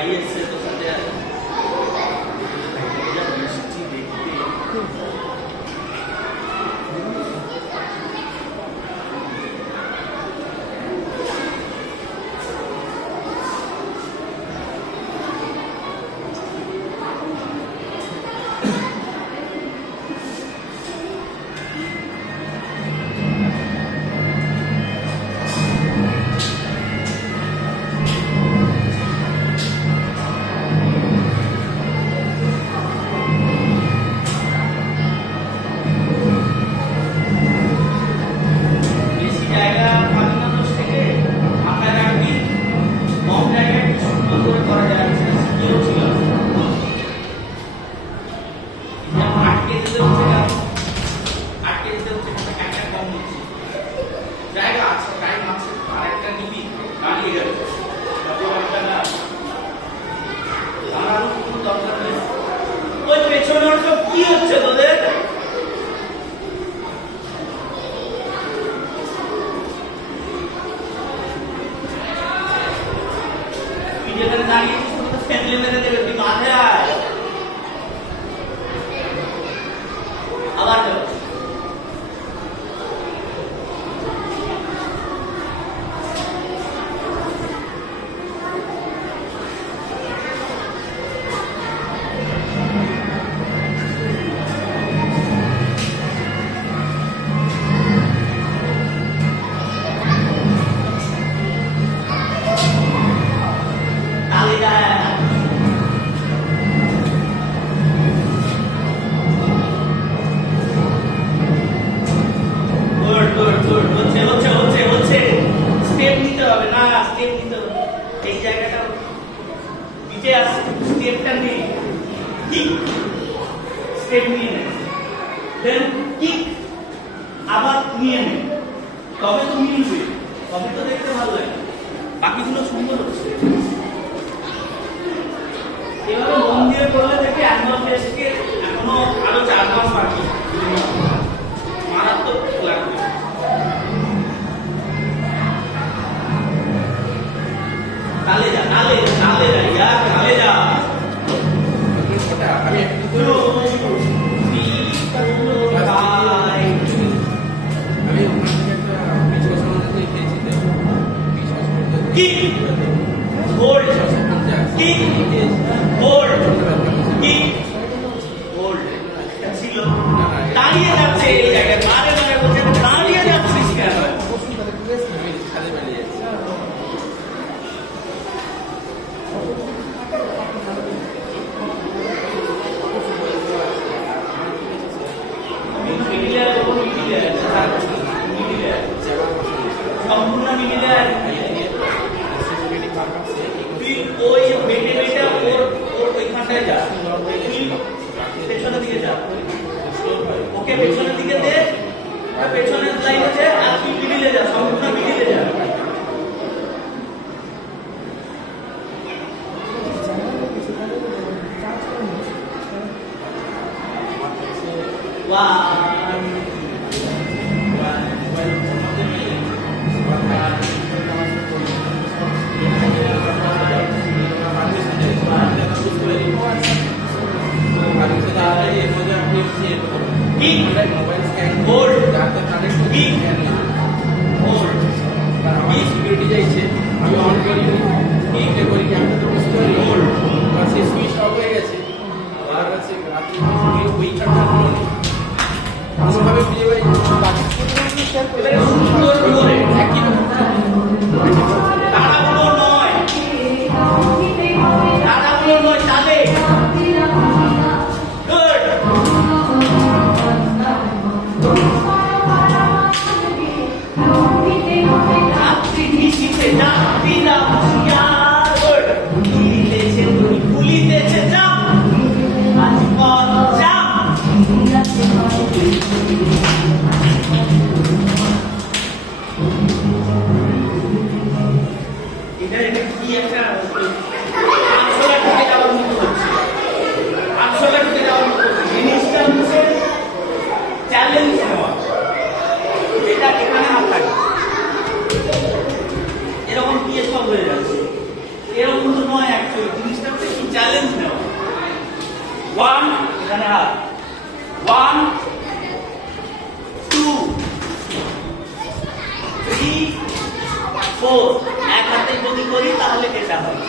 ভাই এসছে তোর সাথে মিষ্টি দেখতে এরকম কি সব হয়ে যাচ্ছে, এরকম কিন্তু নয় অ্যাকচুয়ালি। চ্যালেঞ্জ নাও। 1 এখানে হাত 1 2 3 4 এক হাতে যদি করি তাহলে এটা হয়,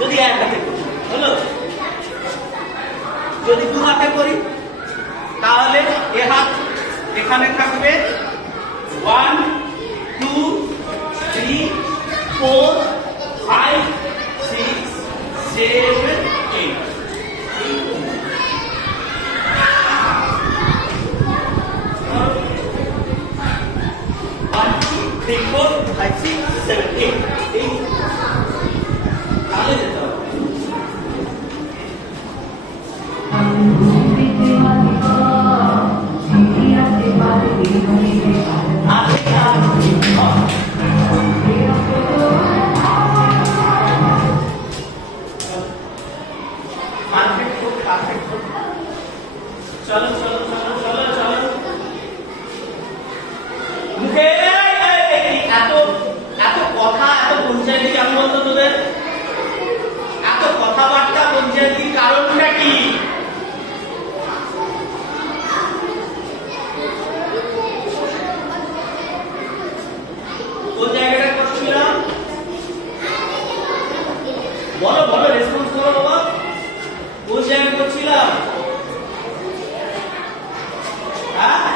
যদি এক হাতে করি হলো, যদি দু হাতে করি তাহলে এ হাত এখানে থাকবে 1 2 3 4 5 6 7 8 1 2 3 4 5 6 7 8 তাহলে যেতে হবে। চলো চলো চলো চলো চলো মুখে এত এত কথা এত পঞ্চায়েত কেমন বলতো তোদের, এত কথাবার্তা পঞ্চায়েত কারণটা কি? কোন জায়গাটা করছিলাম বলো বলো, রেসপন্স করো বাবা, কোন জায়গায় করছিলাম? হ্যাঁ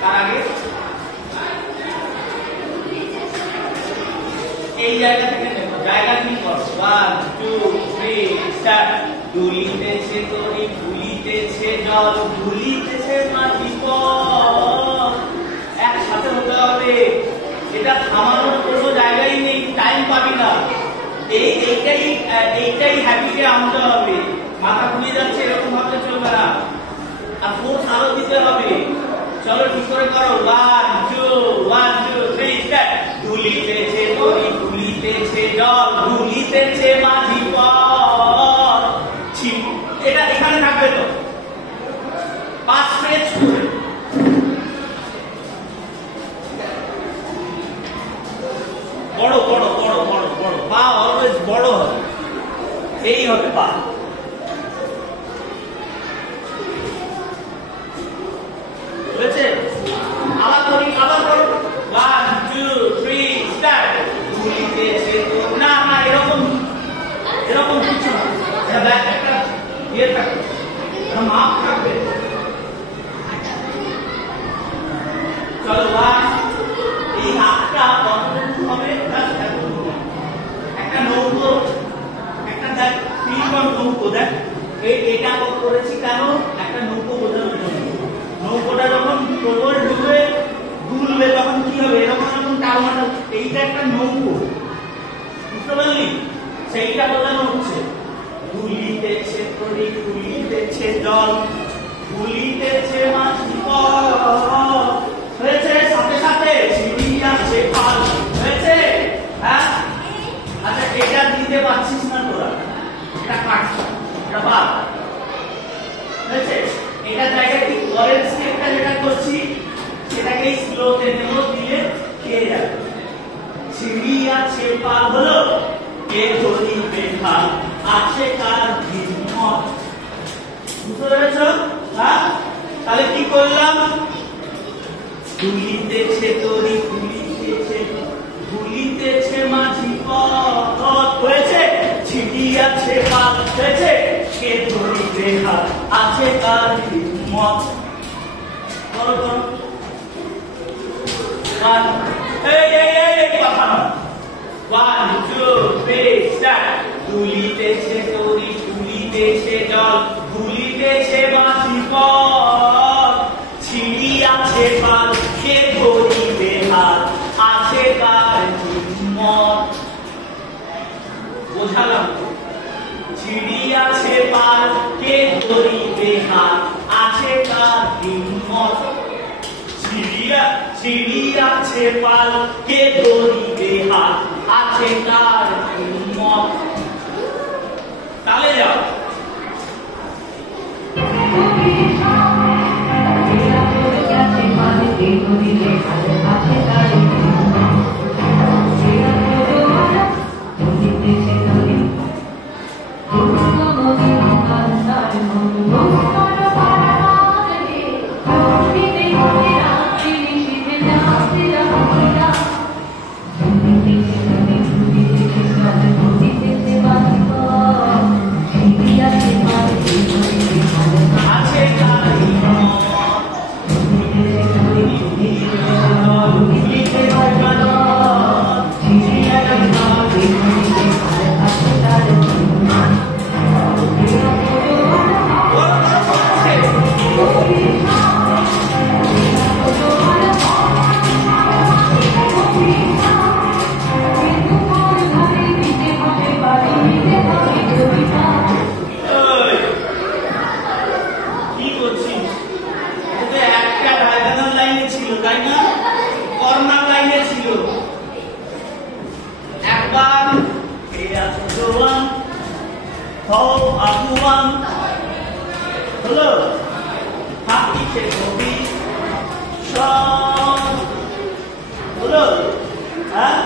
তার আগে এই জায়গা থেকে দেখো, জায়গা কি করো 1 2 3 স্টার্ট। দুলিতেছে তরি ভুলিতেছে জল ভুলিতেছে মাটি পথ, একসাথে হতে হবে, এটা থামানোর কোনো জায়গাই নেই, টাইম পাবি না, এইটাই হ্যাবিটে আনতে হবে, মাথা ঘুরিয়ে যাচ্ছে এরকম ভাবলে চলবে না, আর ফোর্স আরো দিতে হবে। চলো ঠিক করে করো 1 2 1 2 3 স্টার্ট। দুলিতেছে তরি ভুলিতেছে জল ভুলিতেছে মাঝি পথ, এটা এখানে থাকবে তো 5 পেজ করে। বড় বড় বড় বড় বড় পা অলওয়েজ বড় হবে, এই হবে পা। বুঝেছে? আবার করি, আবার করো 1 2 3 স্টার্ট। ভুলিতেছে তো না না এরকম এরকম কিছু না, এটা ব্যাক একটা ইয়ে থাকবে, এটা মাপ থাকবে। চলো 1 এই হাতটা কতটুকু হবে, একটা নৌকো, একটা দেখ 3 বার নৌকো দেখ, এটা করেছি কেন, একটা নৌকো বোঝানোর জন্য। নৌকোটা যখন প্রবল ডুবে দুলবে তখন কি হবে, এরকম যখন টালমাটা, এইটা একটা নৌকো, বুঝতে পারলি, সেইটা বোঝানো হচ্ছে। দুলিতেছে তরি ভুলিতেছে জল ভুলিতেছে মাঝি পথ, হয়েছে? সাথে সাথে সিঁড়ি আছে পাল, হয়েছে? হ্যাঁ আচ্ছা, এটা দিতে পারছিস না তোরা, এটা কাট, এটা বাদ, হয়েছে? এটা জায়গায় কি পরের স্টেপটা যেটা করছি সেটাকে স্লোতে নেব, দিলে খেয়ে যাবে। সিঁড়ি আছে পাল হলো, কে ধরিবে হাল, আছে কার হিম্মত, বুঝতে পেরেছ? হ্যাঁ তাহলে কি করলাম, দুলিতেছে তরি ভুলিতেছে ভুলিতেছে মাঝি পথ, হয়েছে? ছিটি আছে পাল, হয়েছে? কে ধরিবে হাল, আছে কার হিম্মত। করো করো এই কথা না, 1 2 3 স্টার্ট। দুলিতেছে তরি ভুলিতেছে জল ভুলিতেছে মাঝি পথ, ছিড়ি আছে পাল, কে ধরিবে হাল, আছে কার হিম্মত। বোঝালাম? ছিড়ি আছে পাল, কে ধরিবে হাল, আছে কার হিম্মত। ছিড়ি আছে পাল, কে ধরিবে হাল, আছে কার হিম্মত। তাহলে যাও আছে হলো হাতিতে ভবিষ্যৎ হলো। হ্যাঁ,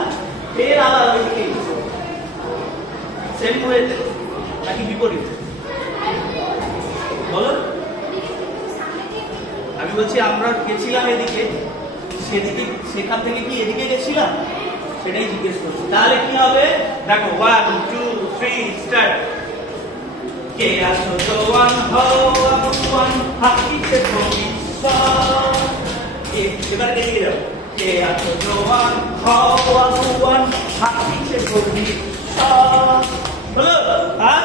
ফের আবার ওইদিকে সেম ওয়েতে নাকি বিপরীত বলো? আমি বলছি আমরা গেছিলাম এদিকে, সেদিকে সেখান থেকে কি এদিকে গেছিলাম সেটাই জিজ্ঞেস করছি। তাহলে কি হবে দেখো, 1 2 3 স্টার্ট। কে আছো জওয়ান হও আগুয়ান হাতিতে ভবিষ্যৎ। এবার এদিকে যাও। কে আছো জওয়ান হও আগুয়ান হাতিতে ভবিষ্যৎ। হলো? হ্যাঁ,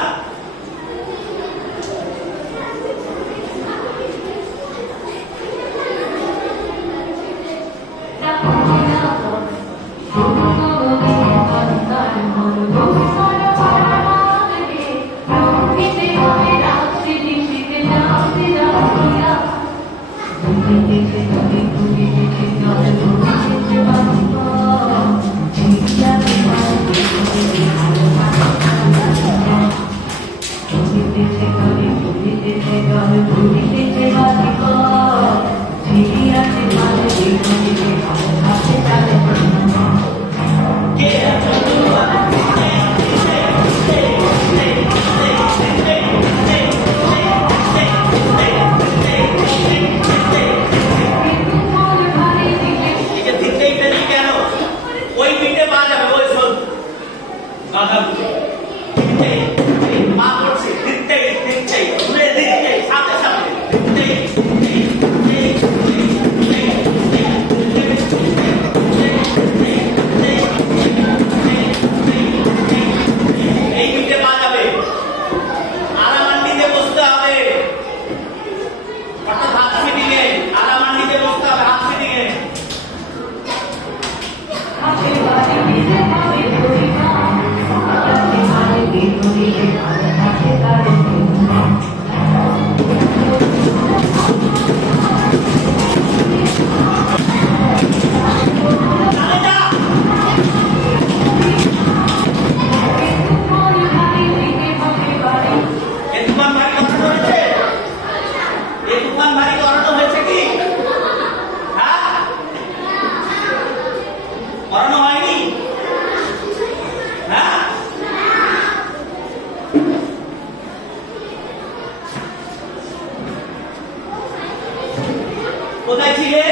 কোথায় ছিলে?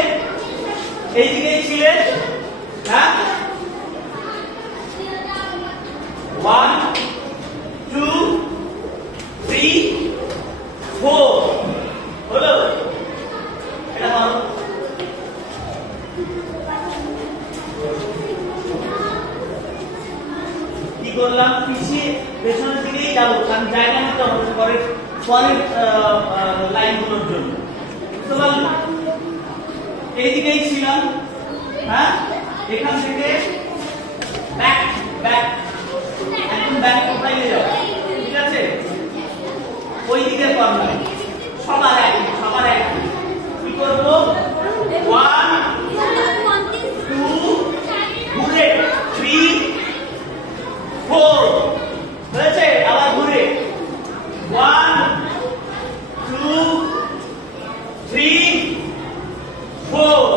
এইদিকেই ছিলে। হ্যাঁ, 1 2 3 4 হলো। এটা করো। কি করলাম, পিছিয়ে পেছনের দিকেই যাবো, কারণ জায়গা নিতে হবে পরের লাইনগুলোর জন্য। বুঝতে পারলে? এইদিকেই ছিলাম। হ্যাঁ, এখান থেকে ব্যাক ব্যাক একদম ব্যাক প্রোফাইলে যাও। ঠিক আছে, ওই দিকের কর্নার সবার এক কি করবো, 1 2 ঘুরে 3 4 হয়েছে। আবার ঘুরে 1 2 3 4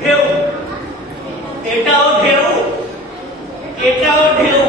ঢেউ, এটাও ঢেউ, এটাও ঢেউ।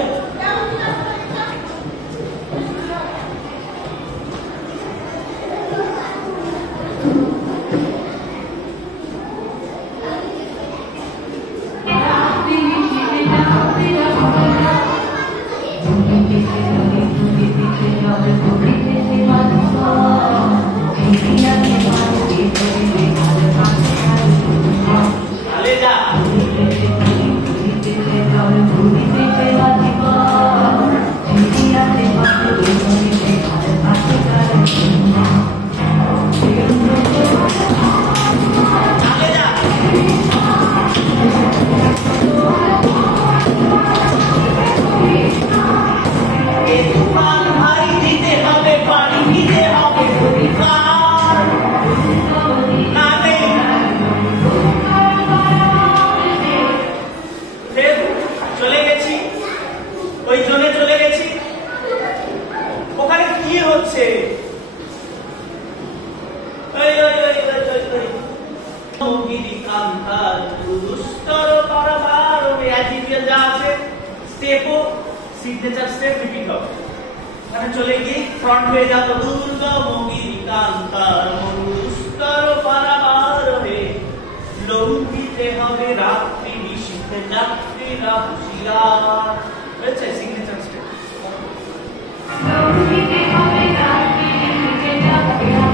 স্টেপও সিগনেচার স্টেপ রিপিট হবে। মানে চলে গিয়ে ফ্রন্ট হয়ে যাবে দুর্গা মগিরি কান্তার মরুস্তর পারাবার হে লঙ্ঘিতে হবে রাত্রি নিশীথে যাত্রীরা হুঁশিয়ার। হয়েছে সিগনেচার স্টেপ। লঙ্ঘিতে হবে রাত্রি নিশীথে যাত্রীরা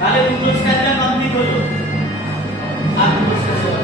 তাহলে দুটো স্ট্যান্ডার্ড কমপ্লিট হলো। আর দুটো স্ট্যান্ডার্ড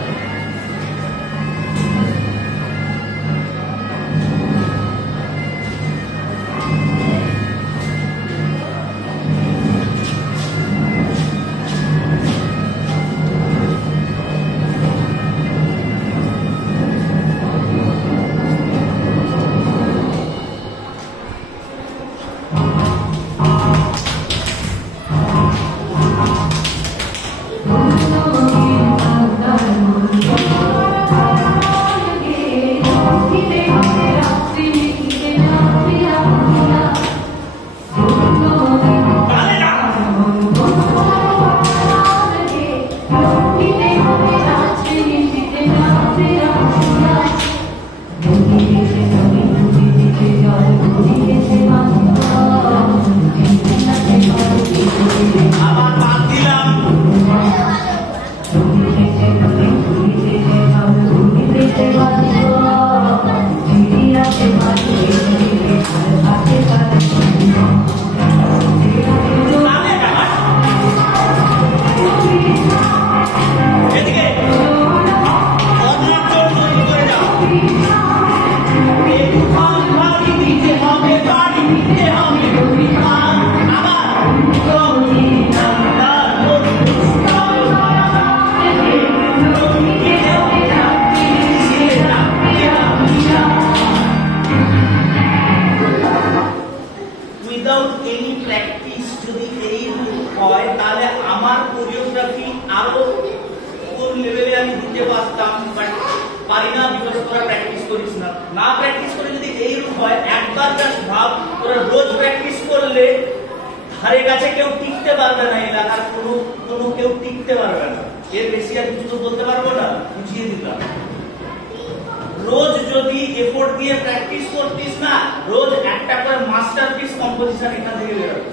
रोज যদি এফোর্ট দিয়ে প্র্যাকটিস করতিস না, রোজ একটা করে মাস্টারপিস কম্পোজিশন এখান থেকে বের হবে।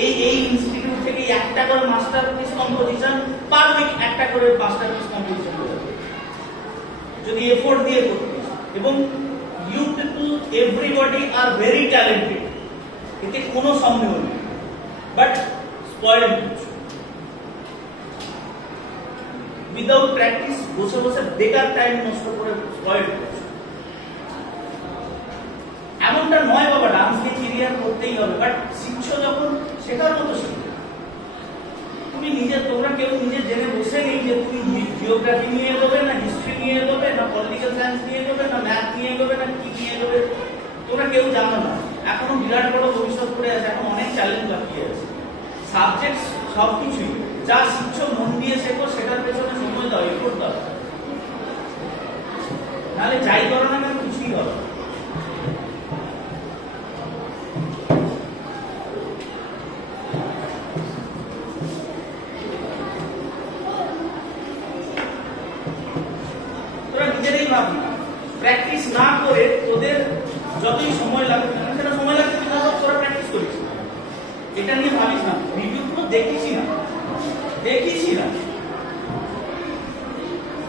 এই ইনস্টিটিউট থেকে একটা করে মাস্টারপিস কম্পোজিশন পার উইক একটা করে মাস্টারপিস কম্পোজিশন বের হবে যদি এফোর্ট দিয়ে করতিস। এবং you people everybody are very talented, এতে কোনো সন্দেহ নেই, বাট স্পয়েলড উইদাউট প্র্যাকটিস বসে বসে বেকার টাইম নষ্ট করে স্পয়েল করছে। এমনটা নয় বাবা, ডান্সকে ক্যারিয়ার করতেই হবে, বাট শিখছো যখন শেখার মতো শিখবে। তুমি নিজের, তোমরা কেউ নিজে জেনে বসে নেই যে তুমি জিওগ্রাফি নিয়ে এগোবে না হিস্ট্রি নিয়ে এগোবে না পলিটিক্যাল সায়েন্স নিয়ে এগোবে না ম্যাথ নিয়ে এগোবে না কি নিয়ে এগোবে, তোমরা কেউ জানো না। এখনো বিরাট বড় ভবিষ্যৎ পড়ে আছে, এখন অনেক চ্যালেঞ্জ বাকি আছে। সাবজেক্ট সবকিছুই যা শিখছো মন দিয়ে শেখো, সেটার পেছনে সময় দাও, এফোর্ট দাও, নাহলে যাই করো না কেন কিছুই হবে। তোরা নিজেরাই ভাবি, প্র্যাকটিস না করে তোদের যতই সময় লাগবে না, সেটা সময় লাগছে কিনা তোরা প্র্যাকটিস করিস, এটা নিয়ে ভাবিস না। রিভিউ গুলো দেখিস না,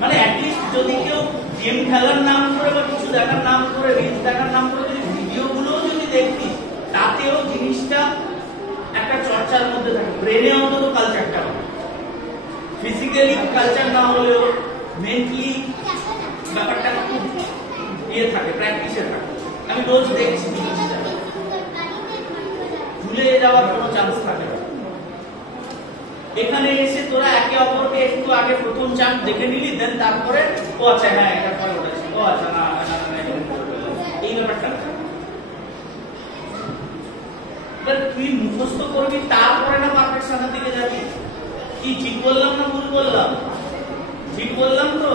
মানে অ্যাটলিস্ট যদি কেউ গেম খেলার নাম করে বা কিছু দেখার নাম করে রিলস দেখার নাম করে যদি ভিডিও গুলো যদি দেখতিস, তাতেও জিনিসটা একটা চর্চার মধ্যে থাকে, ব্রেনে অন্তত কালচারটা হবে। ফিজিক্যালি কালচার না হলেও মেন্টালি ব্যাপারটা খুব ইয়ে থাকে, প্র্যাকটিসে থাকে। আমি রোজ দেখছি ভুলে যাওয়ার কোনো চান্স থাকে না। এখানে এসে তোরা একে অপরকে একটু আগে প্রথম চান্স দেখে নিলি, দেন তারপরে ও আচ্ছা হ্যাঁ এটা পরে ওটা ছিল, ও আচ্ছা না এই ব্যাপারটা তুই মুখস্থ করবি, তারপরে না পারফেকশনের দিকে যাবি। কি ঠিক বললাম না ভুল বললাম? ঠিক বললাম তো?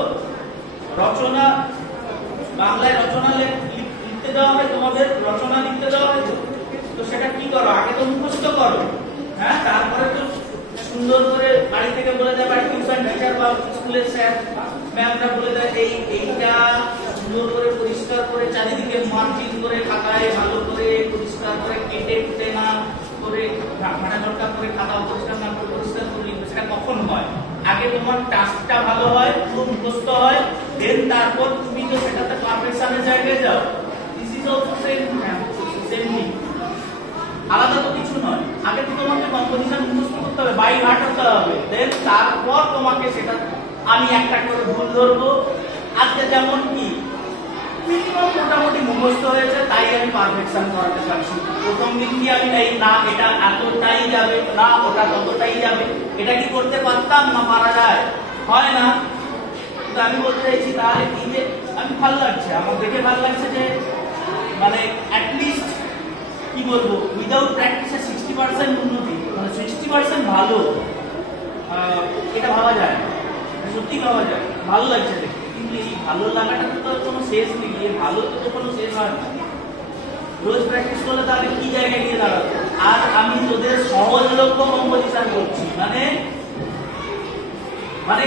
রচনা বাংলায় রচনা লিখতে দেওয়া হয়, তোমাদের রচনা লিখতে দেওয়া হয়, তো সেটা কি করো? আগে তো মুখস্থ করো, হ্যাঁ, তারপরে তো সুন্দর করে বাড়ি থেকে বলে দেয়, বাড়ি টিউশন টিচার বা স্কুলের স্যার ম্যামরা বলে দেয় এইটা সুন্দর করে পরিষ্কার করে চারিদিকে মার্জিন করে খাতায় ভালো করে পরিষ্কার করে কেটে কুটে না করে ঘাটা ঘন্টা করে খাতা পরিষ্কার না করে পরিষ্কার করে লিখবে। সেটা কখন হয়? আগে তোমার টাস্কটা ভালো হয়, পুরো মুখস্থ হয়, দেন তারপর তুমি তো সেটাতে পারফেকশনের জায়গায় যাও। This is also same thing, আলাদা তো কিছু নয়। আগে তো তোমাকে কম্পোজিশন মুখস্থ করতে হবে, বাই হার্ট হতে হবে, দেন তারপর তোমাকে সেটা আমি একটা করে ভুল ধরবো। আজকে যেমন কি মিনিমাম মোটামুটি মুখস্থ হয়েছে, তাই আমি পারফেকশন করাতে চাচ্ছি। প্রথম দিন কি আমি এই না এটা এতটাই যাবে, না ওটা ততটাই যাবে, এটা কি করতে পারতাম না? পারা যায়? হয় না। তো আমি বলতে চাইছি তাহলে কি যে আমি ভালো লাগছে, আমার দেখে ভালো লাগছে যে মানে অ্যাটলিস্ট কি বলবো, উইদাউট প্র্যাকটিসে 60% উন্নতি, মানে 60% ভালো, এটা ভাবা যায়, সত্যি ভাবা যায়, ভালো লাগছে দেখে। কিন্তু এই ভালো লাগাটা তো কোনো শেষ নেই, এই ভালো তো কোনো শেষ হয় না। রোজ প্র্যাকটিস করলে তাহলে কি জায়গায় গিয়ে দাঁড়াবে? আর আমি তোদের সহজলভ্য কম্পোজিশন করছি, মানে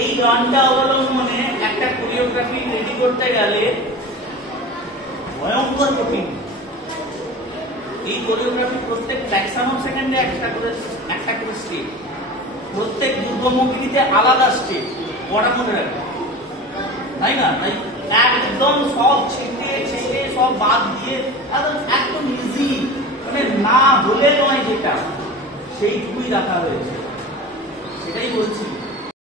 এই গানটা অবলম্বনে একটা কোরিওগ্রাফি রেডি করতে গেলে ভয়ঙ্কর কঠিন। এই কোরিওগ্রাফি প্রত্যেক ম্যাক্সিমাম সেকেন্ডে একটা করে স্টেপ, প্রত্যেক দুর্গমুখীতে আলাদা স্টেপ, ওটা মনে রাখবে, তাই না? তাই একদম সব ছেটে সব বাদ দিয়ে একদম ইজি, মানে না হলে নয় যেটা সেইটুকুই রাখা হয়েছে।